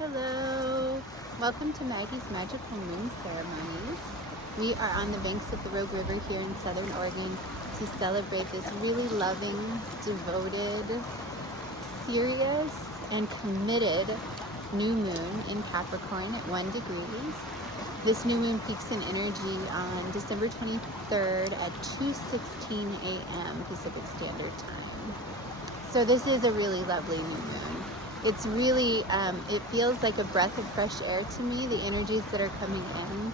Hello! Welcome to Maggie's Magical Moon Ceremonies. We are on the banks of the Rogue River here in Southern Oregon to celebrate this really loving, devoted, serious, and committed new moon in Capricorn at 1 degrees. This new moon peaks in energy on December 23rd at 2:16 a.m. Pacific Standard Time. So this is a really lovely new moon. It's really, it feels like a breath of fresh air to me, the energies that are coming in.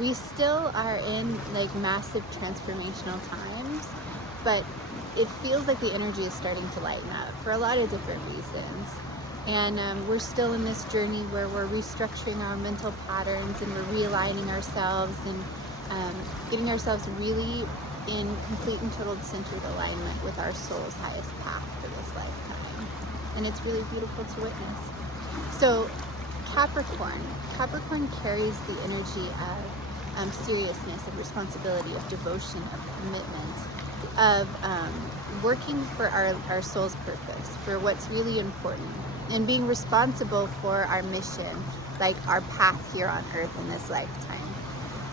We still are in like massive transformational times, but it feels like the energy is starting to lighten up for a lot of different reasons. And we're still in this journey where we're restructuring our mental patterns and we're realigning ourselves and getting ourselves really in complete and total centered alignment with our soul's highest path for this lifetime. And it's really beautiful to witness. So Capricorn carries the energy of seriousness, of responsibility, of devotion, of commitment, of working for our soul's purpose, for what's really important, and being responsible for our mission, like our path here on earth in this lifetime.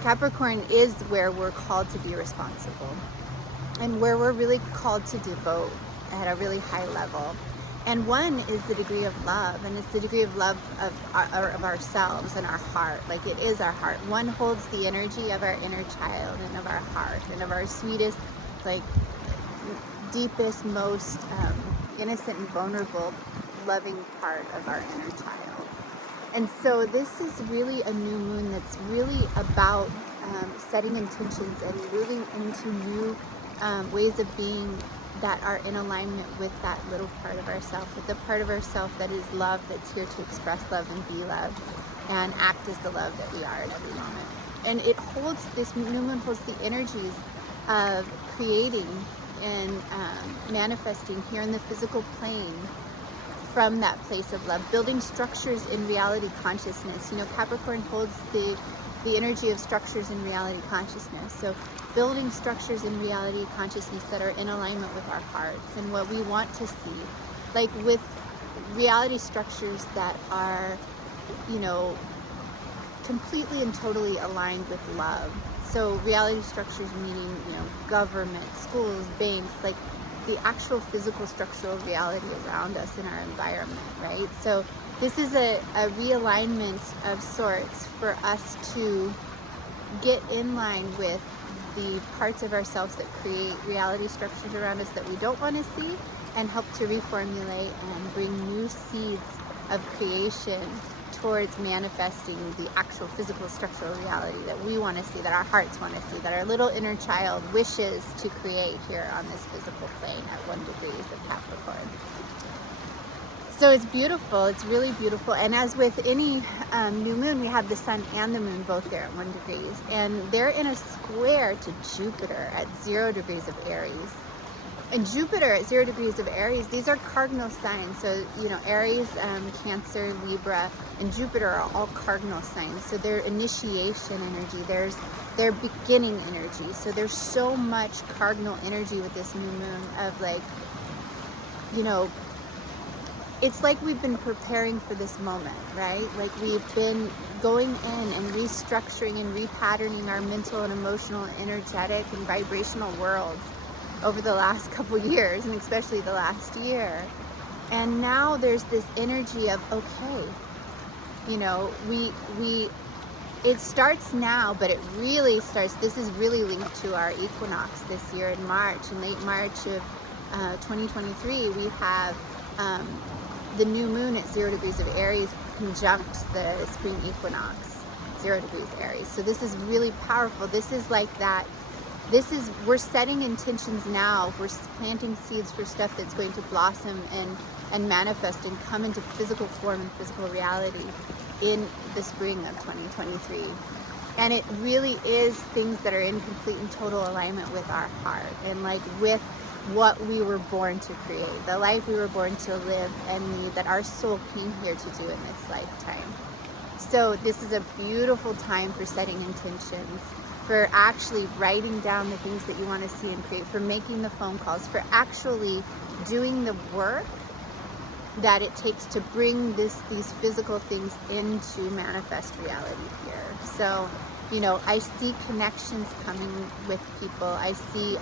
Capricorn is where we're called to be responsible and where we're really called to devote at a really high level. And one is the degree of love, and it's the degree of love of ourselves and our heart. Like it is our heart. One holds the energy of our inner child and of our heart and of our sweetest, like deepest, most innocent and vulnerable, loving part of our inner child. And so this is really a new moon that's really about setting intentions and moving into new ways of being that are in alignment with that little part of ourself, with the part of ourself that is love, that's here to express love and be loved and act as the love that we are at every moment. And it holds, this new moon holds the energies of creating and manifesting here in the physical plane from that place of love, building structures in reality consciousness. You know, Capricorn holds the energy of structures in reality consciousness. So building structures in reality consciousness that are in alignment with our hearts and what we want to see, like with reality structures that are, you know, completely and totally aligned with love. So reality structures meaning, you know, government, schools, banks, like the actual physical structural reality around us in our environment, right? So this is a realignment of sorts for us to get in line with the parts of ourselves that create reality structures around us that we don't want to see, and help to reformulate and bring new seeds of creation towards manifesting the actual physical structural reality that we want to see, that our hearts want to see, that our little inner child wishes to create here on this physical plane at 1 degrees of Capricorn. So it's beautiful, it's really beautiful. And as with any new moon, we have the sun and the moon both there at 1 degrees. And they're in a square to Jupiter at 0 degrees of Aries. And Jupiter at 0 degrees of Aries, these are cardinal signs. So, you know, Aries, Cancer, Libra, and Jupiter are all cardinal signs. So they're initiation energy, there's their beginning energy. So there's so much cardinal energy with this new moon of like, you know, it's like we've been preparing for this moment, right? Like we've been going in and restructuring and repatterning our mental and emotional and energetic and vibrational worlds over the last couple years, and especially the last year. And now there's this energy of, okay, you know, it starts now, but it really starts, this is really linked to our equinox this year in March. In late March of 2023, we have the new moon at 0 degrees of Aries conjunct the spring equinox, 0 degrees Aries. So this is really powerful. This is like that. We're setting intentions now. We're planting seeds for stuff that's going to blossom and manifest and come into physical form and physical reality in the spring of 2023. And it really is things that are in complete and total alignment with our heart and like with what we were born to create, the life we were born to live and that our soul came here to do in this lifetime. So this is a beautiful time for setting intentions, for actually writing down the things that you want to see and create, for making the phone calls, for actually doing the work that it takes to bring these physical things into manifest reality here. So, you know, I see connections coming with people. I see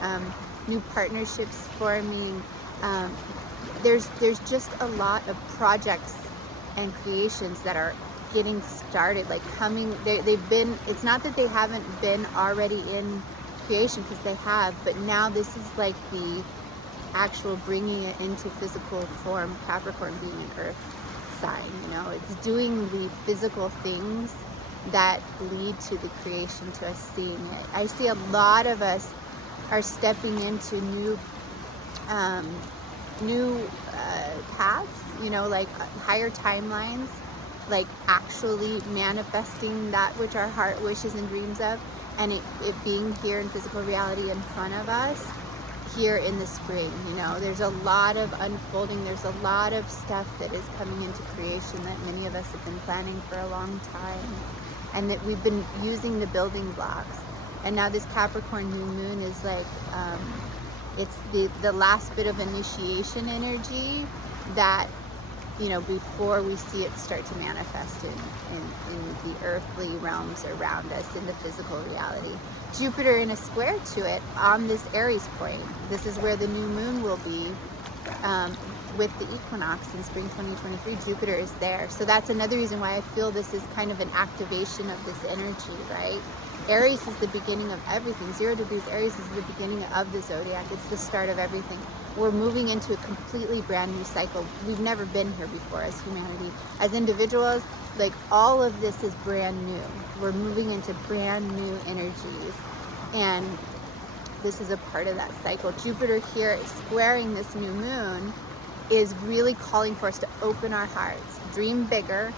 new partnerships forming. There's just a lot of projects and creations that are getting started, like coming. They've been. It's not that they haven't been already in creation, because they have, but now this is like the actual bringing it into physical form. Capricorn being an earth sign, you know, it's doing the physical things that lead to the creation, to us seeing it. I see a lot of us are stepping into new paths, you know, like higher timelines, like actually manifesting that which our heart wishes and dreams of, and it being here in physical reality in front of us here in the spring. You know, there's a lot of unfolding, there's a lot of stuff that is coming into creation that many of us have been planning for a long time, and that we've been using the building blocks. And now this Capricorn new moon is like, it's the last bit of initiation energy that, you know, before we see it start to manifest in the earthly realms around us, in the physical reality. Jupiter in a square to it on this Aries point. This is where the new moon will be with the equinox in spring 2023. Jupiter is there. So that's another reason why I feel this is kind of an activation of this energy, right? Aries is the beginning of everything. 0 degrees Aries is the beginning of the zodiac. It's the start of everything. We're moving into a completely brand new cycle. We've never been here before as humanity. As individuals, like, all of this is brand new. We're moving into brand new energies. And this is a part of that cycle. Jupiter here squaring this new moon is really calling for us to open our hearts. Dream bigger,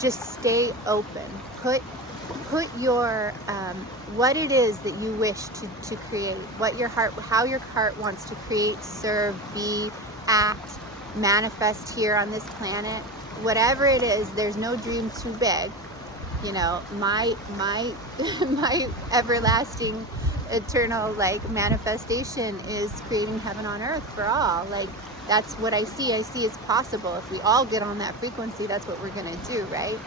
just stay open. Put your what it is that you wish to create, what your heart, how your heart wants to create, serve, be, act, manifest here on this planet. Whatever it is, there's no dream too big. You know, my my everlasting eternal like manifestation is creating heaven on earth for all. Like, that's what I see it's possible. If we all get on that frequency, that's what we're gonna do, right?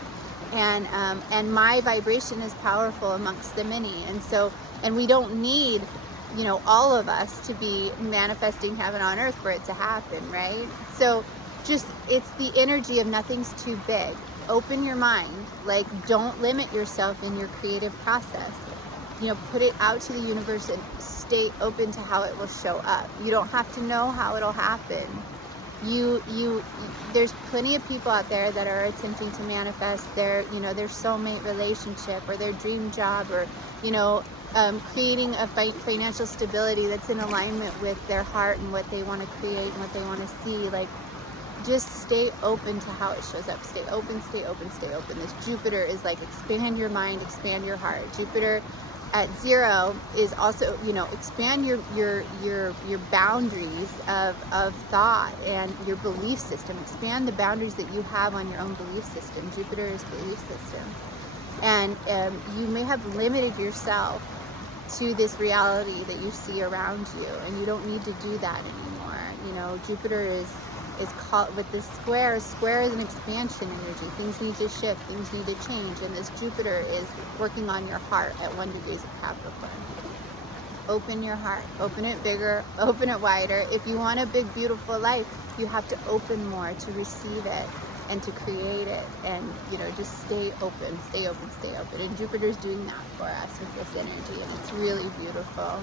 And my vibration is powerful amongst the many, and we don't need, you know, all of us to be manifesting heaven on earth for it to happen, right? So just, it's the energy of nothing's too big. Open your mind. Like, don't limit yourself in your creative process. You know, put it out to the universe and stay open to how it will show up. You don't have to know how it'll happen. There's plenty of people out there that are attempting to manifest their, you know, their soulmate relationship or their dream job, or, you know, creating a financial stability that's in alignment with their heart and what they want to create and what they want to see. Like, just stay open to how it shows up. Stay open, stay open, stay open. This Jupiter is like, expand your mind, expand your heart. Jupiter at 0 is also, you know, expand your boundaries of thought and your belief system. Expand the boundaries that you have on your own belief system. Jupiter is belief system. And you may have limited yourself to this reality that you see around you, and you don't need to do that anymore. You know, Jupiter is called, with this square is an expansion energy. Things need to shift, things need to change, and this Jupiter is working on your heart at 1 degree of Capricorn. Open your heart, open it bigger, open it wider. If you want a big, beautiful life, you have to open more to receive it and to create it. And, you know, just stay open, stay open, stay open. And Jupiter's doing that for us with this energy, and it's really beautiful.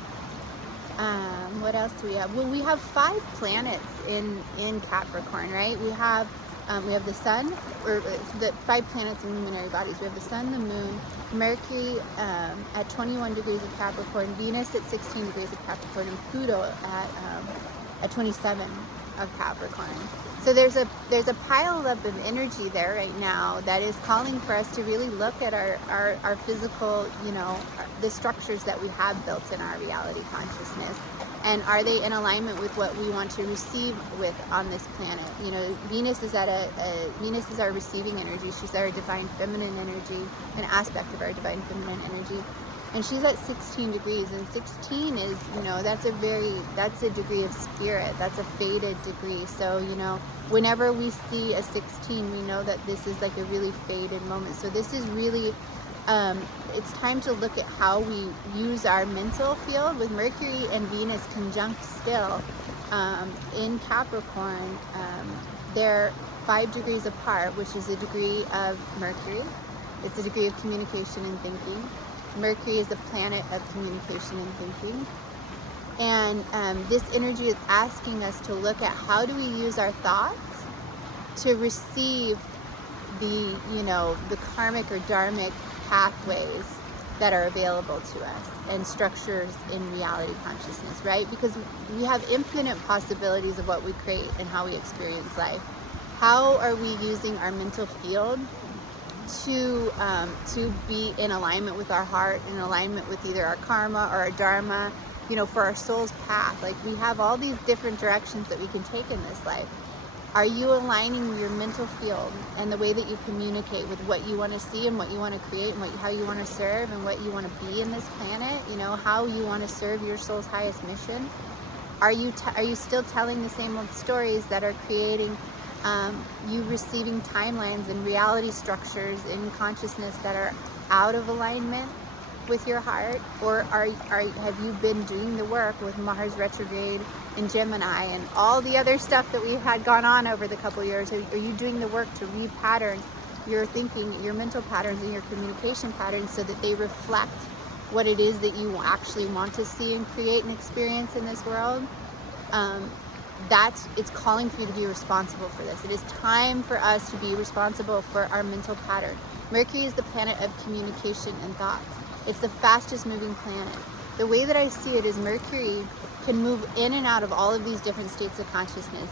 What else do we have? Well, we have 5 planets in Capricorn, right? We have the sun, or the 5 planets in luminary bodies. We have the sun, the moon, Mercury at 21 degrees of Capricorn, Venus at 16 degrees of Capricorn, and Pluto at 27 of Capricorn. So there's a pile up of energy there right now that is calling for us to really look at our physical, you know, the structures that we have built in our reality consciousness, and are they in alignment with what we want to receive with on this planet? You know, Venus is Venus is our receiving energy. She's our divine feminine energy, an aspect of our divine feminine energy. And she's at 16 degrees, and 16 is, that's a degree of spirit. That's a faded degree. So, whenever we see a 16, we know that this is like a really faded moment. So this is really, it's time to look at how we use our mental field with Mercury and Venus conjunct still in Capricorn. They're 5 degrees apart, which is a degree of Mercury. It's a degree of communication and thinking. Mercury is the planet of communication and thinking. And this energy is asking us to look at how do we use our thoughts to receive the karmic or dharmic pathways that are available to us and structures in reality consciousness, right? Because we have infinite possibilities of what we create and how we experience life. How are we using our mental field to be in alignment with our heart, in alignment with either our karma or our dharma, for our soul's path? Like, we have all these different directions that we can take in this life. Are you aligning your mental field and the way that you communicate with what you want to see and what you want to create and how you want to serve and what you want to be in this planet? How you want to serve your soul's highest mission? Are you still telling the same old stories that are creating you receiving timelines and reality structures in consciousness that are out of alignment with your heart? Or have you been doing the work with Mars retrograde in Gemini and all the other stuff that we've had gone on over the couple years? Are you doing the work to repattern your thinking, your mental patterns and your communication patterns so that they reflect what it is that you actually want to see and create and experience in this world? It's calling for you to be responsible for this. It is time for us to be responsible for our mental pattern. Mercury is the planet of communication and thoughts. It's the fastest moving planet. The way that I see it is Mercury can move in and out of all of these different states of consciousness.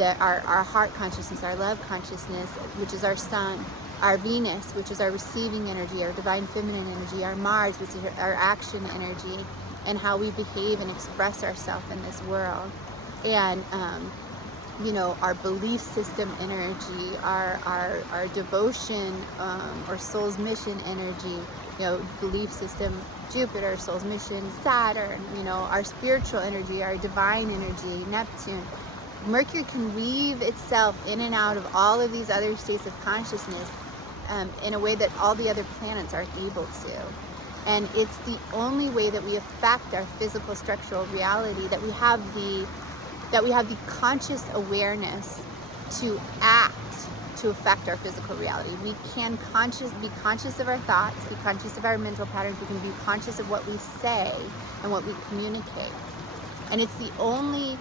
Our heart consciousness, our love consciousness, which is our sun, our Venus, which is our receiving energy, our divine feminine energy, our Mars, which is our action energy, and how we behave and express ourselves in this world. And our belief system energy, our devotion or soul's mission energy, belief system, Jupiter, soul's mission, Saturn, our spiritual energy, our divine energy, Neptune. Mercury can weave itself in and out of all of these other states of consciousness in a way that all the other planets aren't able to. And it's the only way that we affect our physical structural reality, that we have the conscious awareness to act to affect our physical reality. We can be conscious of our thoughts, be conscious of our mental patterns. We can be conscious of what we say and what we communicate. And it's the only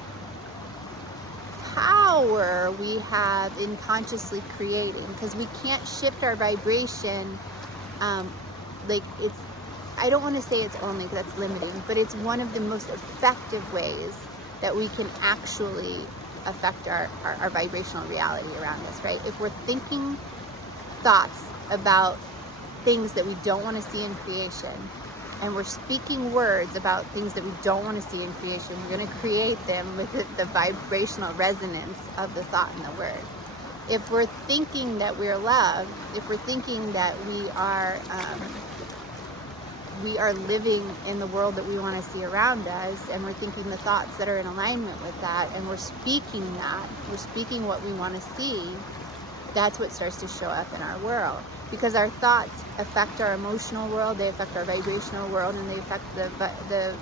power we have in consciously creating, because we can't shift our vibration. I don't want to say it's only, because that's limiting, but it's one of the most effective ways that we can actually affect our vibrational reality around us, right? If we're thinking thoughts about things that we don't want to see in creation, and we're speaking words about things that we don't want to see in creation, we're going to create them with the vibrational resonance of the thought and the word. If we're thinking that we're loved, if we're thinking that we are living in the world that we want to see around us, and we're thinking the thoughts that are in alignment with that, and we're speaking what we want to see, that's what starts to show up in our world. Because our thoughts affect our emotional world, they affect our vibrational world, and they affect the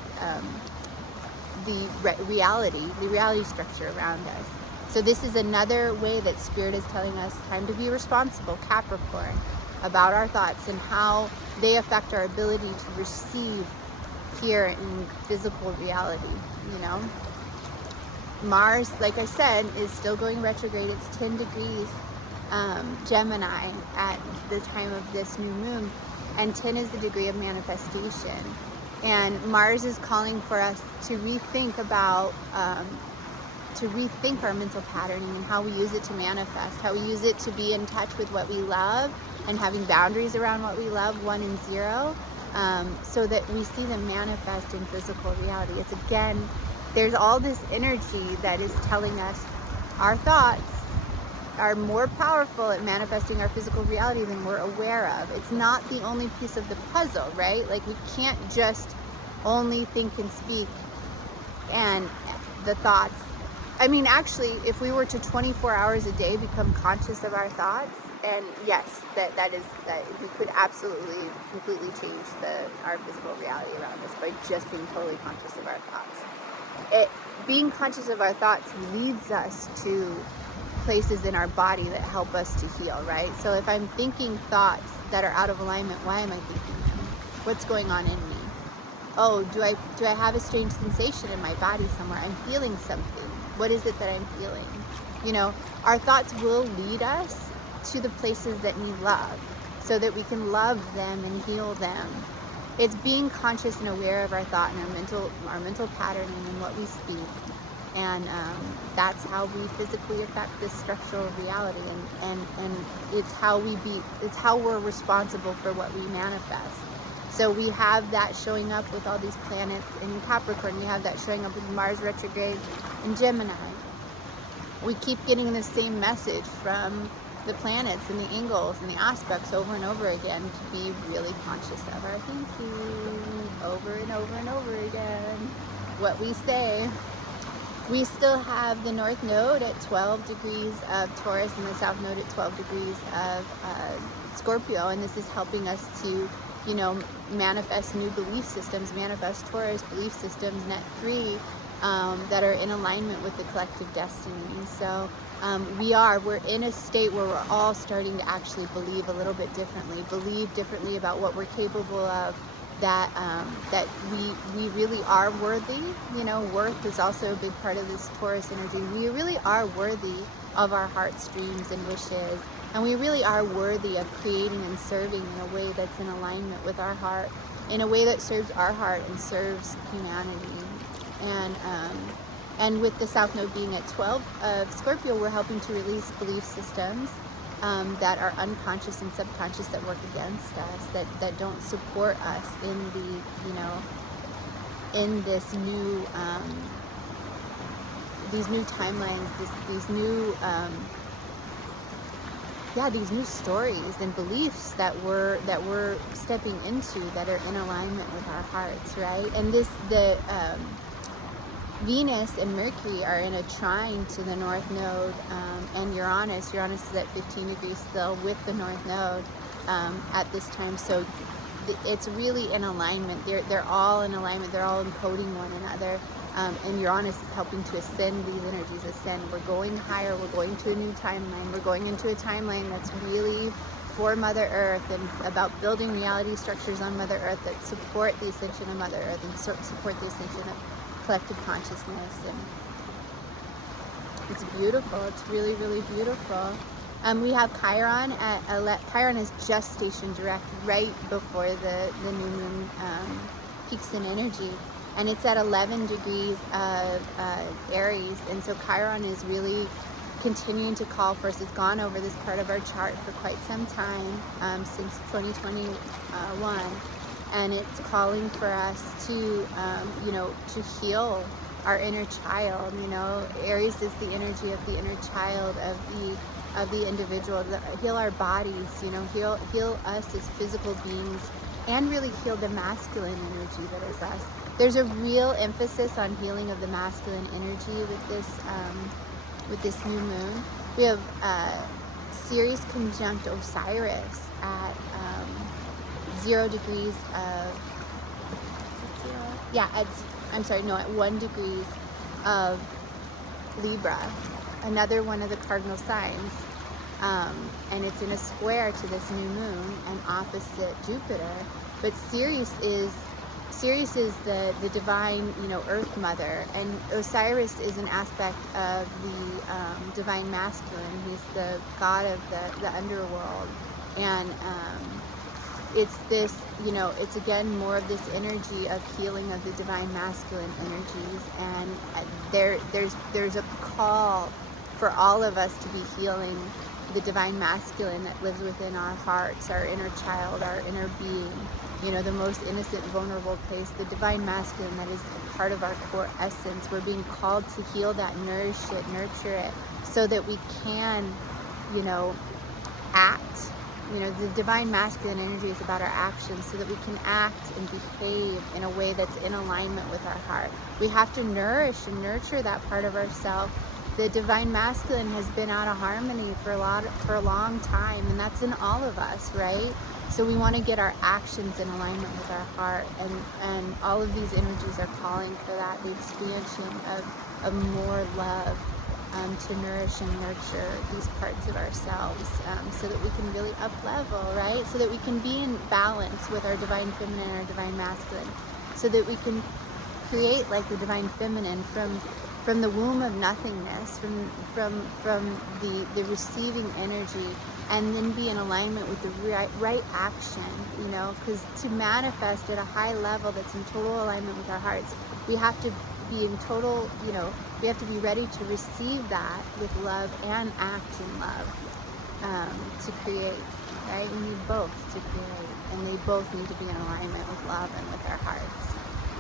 reality structure around us. So this is another way that Spirit is telling us, time to be responsible, Capricorn, about our thoughts and how they affect our ability to receive here in physical reality. Mars, like I said, is still going retrograde. It's 10 degrees Gemini at the time of this new moon, and 10 is the degree of manifestation. And Mars is calling for us to rethink our mental patterning and how we use it to manifest, how we use it to be in touch with what we love and having boundaries around what we love, 1 and 0, so that we see them manifest in physical reality. It's, again, there's all this energy that is telling us our thoughts are more powerful at manifesting our physical reality than we're aware of. It's not the only piece of the puzzle, right? Like, we can't just only think and speak and the thoughts. I mean, actually, if we were to 24 hours a day become conscious of our thoughts, and yes, that we could absolutely completely change our physical reality around us by just being totally conscious of our thoughts. Being conscious of our thoughts leads us to places in our body that help us to heal, right? So if I'm thinking thoughts that are out of alignment, why am I thinking them? What's going on in me? Oh, do I have a strange sensation in my body somewhere? I'm feeling something. What is it that I'm feeling? You know, our thoughts will lead us to the places that need love so that we can love them and heal them. It's being conscious and aware of our thought and our mental patterning and what we speak. And that's how we physically affect this structural reality, and it's how we're responsible for what we manifest. So we have that showing up with all these planets in Capricorn. We have that showing up with Mars retrograde in Gemini. We keep getting the same message from the planets and the angles and the aspects over and over again to be really conscious of our thinking over and over and over again. What we say. We still have the North Node at 12 degrees of Taurus and the South Node at 12 degrees of Scorpio, and this is helping us to, you know, manifest new belief systems, manifest Taurus belief systems, net 3, that are in alignment with the collective destiny. So we're in a state where we're all starting to actually believe a little bit differently, believe differently about what we're capable of, that we really are worthy. You know, worth is also a big part of this Taurus energy. We really are worthy of our heart's dreams and wishes, and we really are worthy of creating and serving in a way that's in alignment with our heart, in a way that serves our heart and serves humanity. And with the South Node being at 12 of Scorpio, we're helping to release belief systems that are unconscious and subconscious, that work against us, that don't support us in the, you know, in this new these new timelines, these new these new stories and beliefs that we're stepping into, that are in alignment with our hearts, right? And Venus and Mercury are in a trine to the North Node, and Uranus is at 15 degrees still with the North Node at this time. So it's really in alignment. They're all in alignment. They're all encoding one another. And Uranus is helping to ascend these energies, ascend. We're going higher. We're going to a new timeline. We're going into a timeline that's really for Mother Earth and about building reality structures on Mother Earth that support the ascension of Mother Earth and support the ascension of collective consciousness. And it's beautiful. It's really, really beautiful. We have Chiron Chiron is just stationed direct right before the new moon peaks in energy, and it's at 11 degrees of Aries. And so Chiron is really continuing to call for us. It's gone over this part of our chart for quite some time, since 2021. And it's calling for us to, to heal our inner child. You know, Aries is the energy of the inner child, of the individual. Heal our bodies. You know, heal us as physical beings, and really heal the masculine energy that is us. There's a real emphasis on healing of the masculine energy with this new moon. We have Ceres conjunct Osiris at 0 degrees of, at 1 degrees of Libra, another one of the cardinal signs, and it's in a square to this new moon and opposite Jupiter. But Ceres is the divine, Earth Mother, and Osiris is an aspect of the divine masculine. He's the god of the underworld, and it's this, it's again more of this energy of healing of the divine masculine energies. And there's a call for all of us to be healing the divine masculine that lives within our hearts, our inner child, our inner being, the most innocent, vulnerable place, the divine masculine that is a part of our core essence. We're being called to heal that, nourish it, nurture it, so that we can you know, act. You know, the divine masculine energy is about our actions, so that we can act and behave in a way that's in alignment with our heart. We have to nourish and nurture that part of ourselves. The divine masculine has been out of harmony for a long time, and that's in all of us, right? So we want to get our actions in alignment with our heart, and all of these energies are calling for that, the expansion of more love, to nourish and nurture these parts of ourselves, so that we can really up level, right? So that we can be in balance with our divine feminine and our divine masculine, so that we can create like the divine feminine from the womb of nothingness, from the receiving energy, and then be in alignment with the right action, you know, because to manifest at a high level that's in total alignment with our hearts, we have to be in total, you know, we have to be ready to receive that with love and act in love, to create, right? We need both to create, and they both need to be in alignment with love and with our hearts.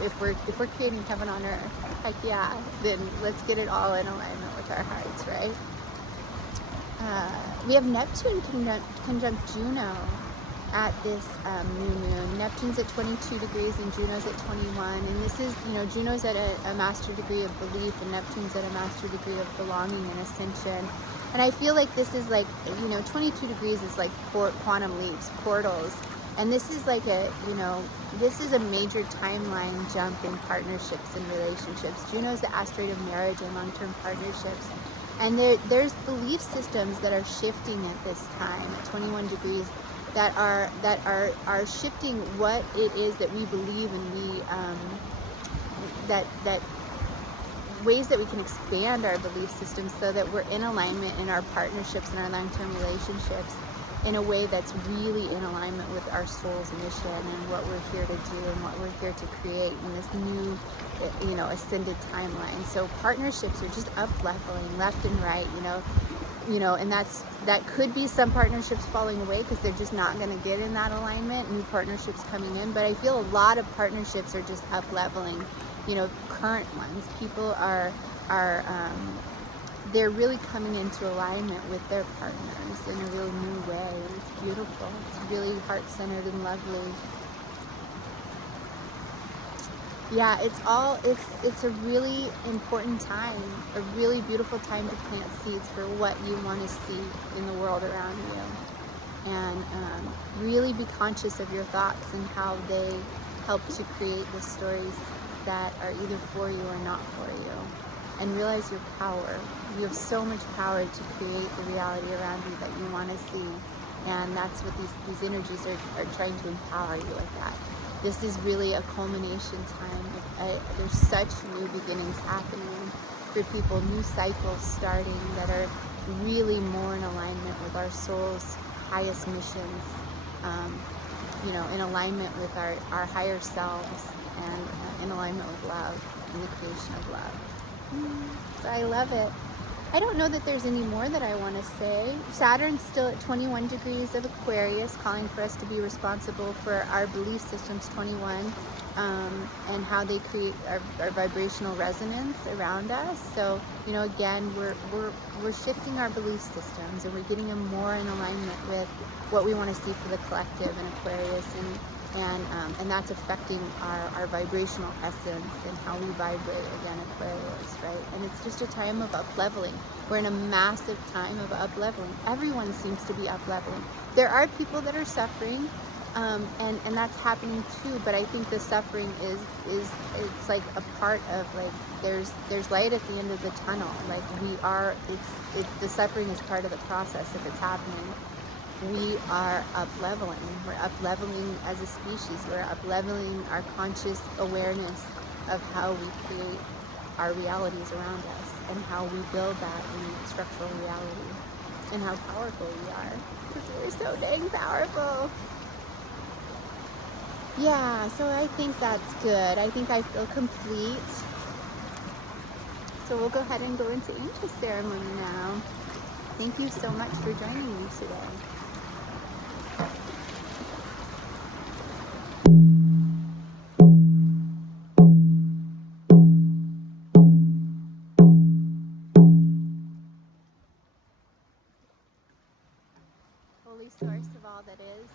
If we're creating heaven on earth, heck yeah, then let's get it all in alignment with our hearts, right? We have Neptune conjunct Juno at this new moon. Neptune's at 22 degrees and Juno's at 21. And this is, you know, Juno's at a master degree of belief, and Neptune's at a master degree of belonging and ascension. And I feel like this is like, you know, 22 degrees is like quantum leaps, portals. And this is like a, you know, this is a major timeline jump in partnerships and relationships. Juno's the asteroid of marriage and long-term partnerships. And there's belief systems that are shifting at this time at 21 degrees that are shifting what it is that we believe, and we that ways that we can expand our belief systems so that we're in alignment in our partnerships and our long-term relationships in a way that's really in alignment with our soul's mission and what we're here to do and what we're here to create in this new, you know, ascended timeline. So partnerships are just up leveling left and right, you know, and that could be some partnerships falling away because they're just not going to get in that alignment, new partnerships coming in. But I feel a lot of partnerships are just up leveling, you know, current ones. People are they're really coming into alignment with their partners in a real new way. And it's beautiful. It's really heart-centered and lovely. Yeah, it's a really important time, a really beautiful time to plant seeds for what you want to see in the world around you. And really be conscious of your thoughts and how they help to create the stories that are either for you or not for you. And realize your power. You have so much power to create the reality around you that you want to see. And that's what these energies are trying to empower you like that. This is really a culmination time. There's such new beginnings happening for people, new cycles starting that are really more in alignment with our soul's highest missions, you know, in alignment with our higher selves, and in alignment with love and the creation of love. So I love it. I don't know that there's any more that I want to say. Saturn's still at 21 degrees of Aquarius, calling for us to be responsible for our belief systems, 21, and how they create our vibrational resonance around us. So, you know, again, we're shifting our belief systems, and we're getting them more in alignment with what we want to see for the collective in Aquarius, and that's affecting our vibrational essence and how we vibrate, again, Aquarius, right? And it's just a time of up-leveling. We're in a massive time of up-leveling. Everyone seems to be up-leveling. There are people that are suffering, and that's happening too, but I think the suffering is it's like a part of, like, there's light at the end of the tunnel. Like, the suffering is part of the process if it's happening. We are up-leveling. We're up-leveling as a species. We're up-leveling our conscious awareness of how we create our realities around us and how we build that in structural reality and how powerful we are, because we're so dang powerful. Yeah, so I think that's good. I think I feel complete. So we'll go ahead and go into angel ceremony now. Thank you so much for joining me today. holy source of all that is,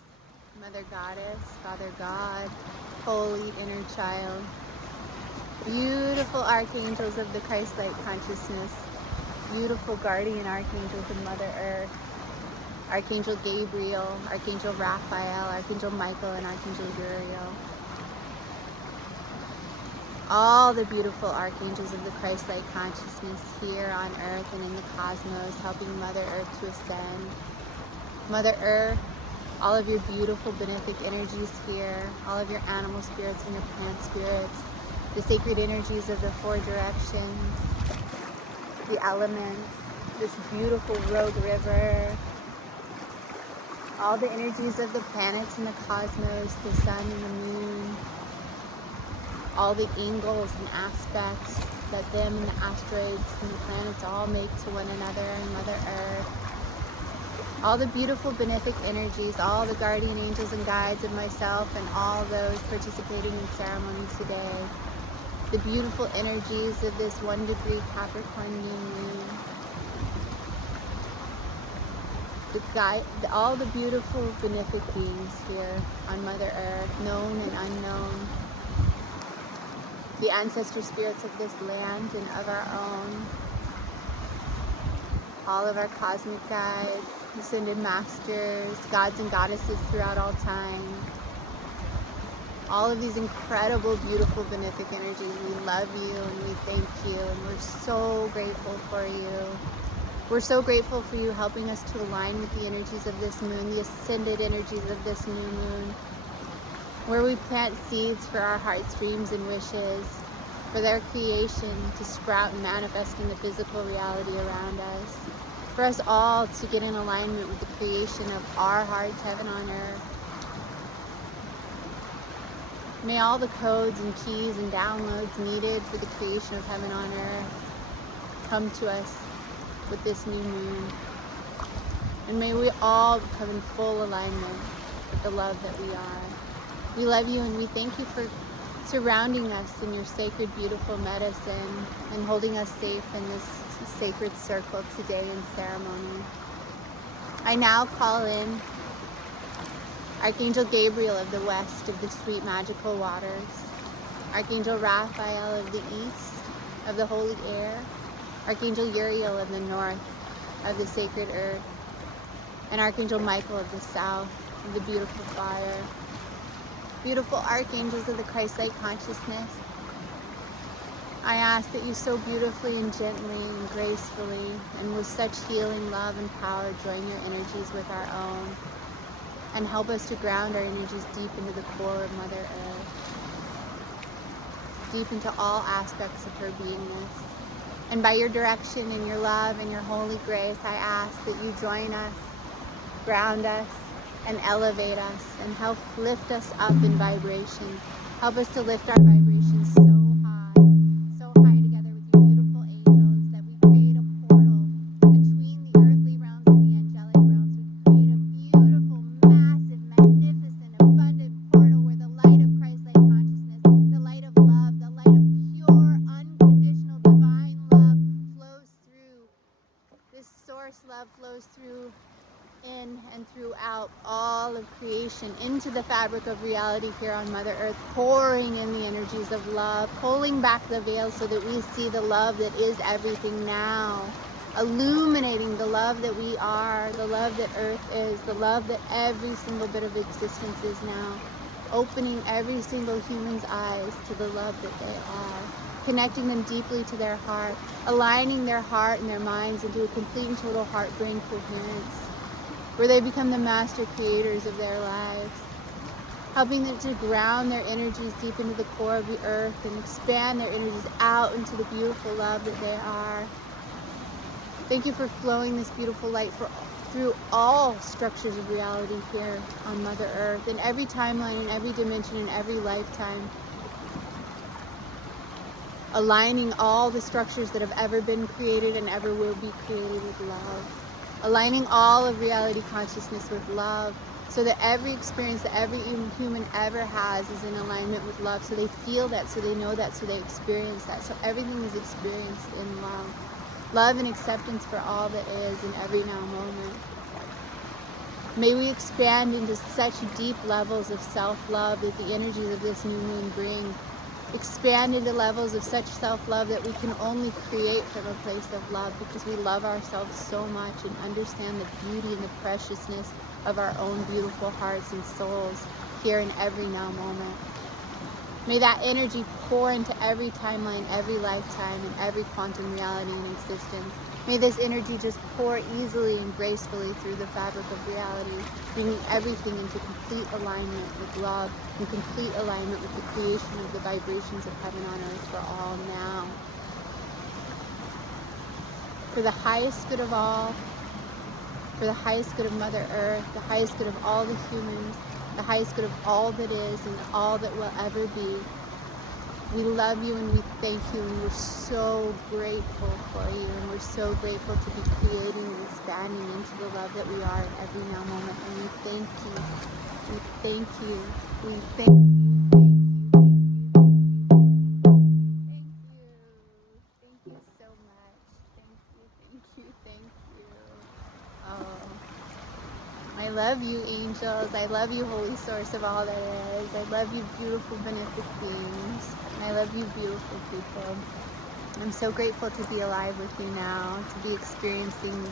Mother Goddess, Father God, Holy Inner Child, beautiful archangels of the Christ-like consciousness, beautiful guardian archangels of Mother Earth, Archangel Gabriel, Archangel Raphael, Archangel Michael, and Archangel Uriel. All the beautiful archangels of the Christ-like consciousness here on Earth and in the cosmos, helping Mother Earth to ascend. Mother Earth, all of your beautiful benefic energies here, all of your animal spirits and your plant spirits, the sacred energies of the four directions, the elements, this beautiful rogue river, all the energies of the planets and the cosmos, the sun and the moon, all the angles and aspects that them and the asteroids and the planets all make to one another and Mother Earth. All the beautiful benefic energies, all the guardian angels and guides of myself and all those participating in ceremony today. The beautiful energies of this 1 degree Capricorn new moon. All the beautiful benefic beings here on Mother Earth, known and unknown. The ancestor spirits of this land and of our own. All of our cosmic guides, ascended masters, gods and goddesses throughout all time. All of these incredible, beautiful benefic energies. We love you and we thank you and we're so grateful for you. We're so grateful for you helping us to align with the energies of this moon, the ascended energies of this new moon, where we plant seeds for our heart's dreams and wishes, for their creation to sprout and manifest in the physical reality around us, for us all to get in alignment with the creation of our heart's heaven on earth. May all the codes and keys and downloads needed for the creation of heaven on earth come to us with this new moon. And may we all become in full alignment with the love that we are. We love you and we thank you for surrounding us in your sacred, beautiful medicine and holding us safe in this sacred circle today in ceremony. I now call in Archangel Gabriel of the west of the sweet magical waters, Archangel Raphael of the east of the holy air, Archangel Uriel of the north of the sacred earth, and Archangel Michael of the south of the beautiful fire. Beautiful archangels of the Christ-like consciousness, I ask that you so beautifully and gently and gracefully and with such healing, love, and power join your energies with our own and help us to ground our energies deep into the core of Mother Earth, deep into all aspects of her beingness. And by your direction and your love and your holy grace, I ask that you join us, ground us, and elevate us, and help lift us up in vibration. Help us to lift our vibrations so high together with your beautiful angels, that we create a portal between the earthly realms and the angelic realms. We create a beautiful, massive, magnificent, abundant portal where the light of Christ-like consciousness, the light of love, the light of pure, unconditional, divine love flows through. This source love flows through in and throughout all of creation into the fabric of reality here on Mother Earth, pouring in the energies of love, pulling back the veil so that we see the love that is everything now, illuminating the love that we are, the love that Earth is, the love that every single bit of existence is now, opening every single human's eyes to the love that they are, connecting them deeply to their heart, aligning their heart and their minds into a complete and total heart-brain coherence, where they become the master creators of their lives, helping them to ground their energies deep into the core of the earth and expand their energies out into the beautiful love that they are. Thank you for flowing this beautiful light through all structures of reality here on Mother Earth, in every timeline, in every dimension, in every lifetime, aligning all the structures that have ever been created and ever will be created with love. Aligning all of reality consciousness with love, so that every experience that every human ever has is in alignment with love, so they feel that, so they know that, so they experience that, so everything is experienced in love. Love and acceptance for all that is in every now moment. May we expand into such deep levels of self-love that the energies of this new moon bring. Expand into levels of such self-love that we can only create from a place of love, because we love ourselves so much and understand the beauty and the preciousness of our own beautiful hearts and souls here in every now moment. May that energy pour into every timeline, every lifetime, and every quantum reality in existence. May this energy just pour easily and gracefully through the fabric of reality, bringing everything into complete alignment with love and complete alignment with the creation of the vibrations of heaven on earth for all now. For the highest good of all, for the highest good of Mother Earth, the highest good of all the humans, the highest good of all that is and all that will ever be. We love you and we thank you, and we're so grateful for you, and we're so grateful to be creating and expanding into the love that we are in every now moment. And we thank you. We thank you. We thank you. Thank you so much. Thank you. Oh. I love you, angels. I love you, Holy Source of all that is. I love you, beautiful, benefic beings. I love you, beautiful people. I'm so grateful to be alive with you now, to be experiencing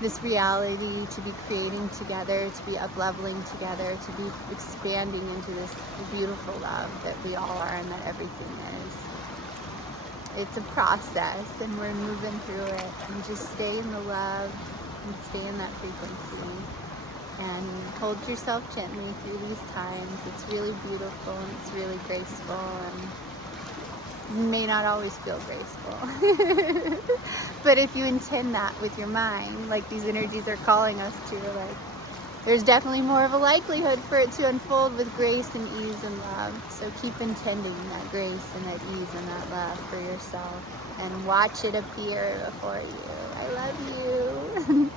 this reality, to be creating together, to be up-leveling together, to be expanding into this beautiful love that we all are and that everything is. It's a process, and we're moving through it. And just stay in the love and stay in that frequency. And hold yourself gently through these times. It's really beautiful and it's really graceful, and you may not always feel graceful. But if you intend that with your mind, like these energies are calling us to, like, there's definitely more of a likelihood for it to unfold with grace and ease and love. So keep intending that grace and that ease and that love for yourself, and watch it appear before you. I love you.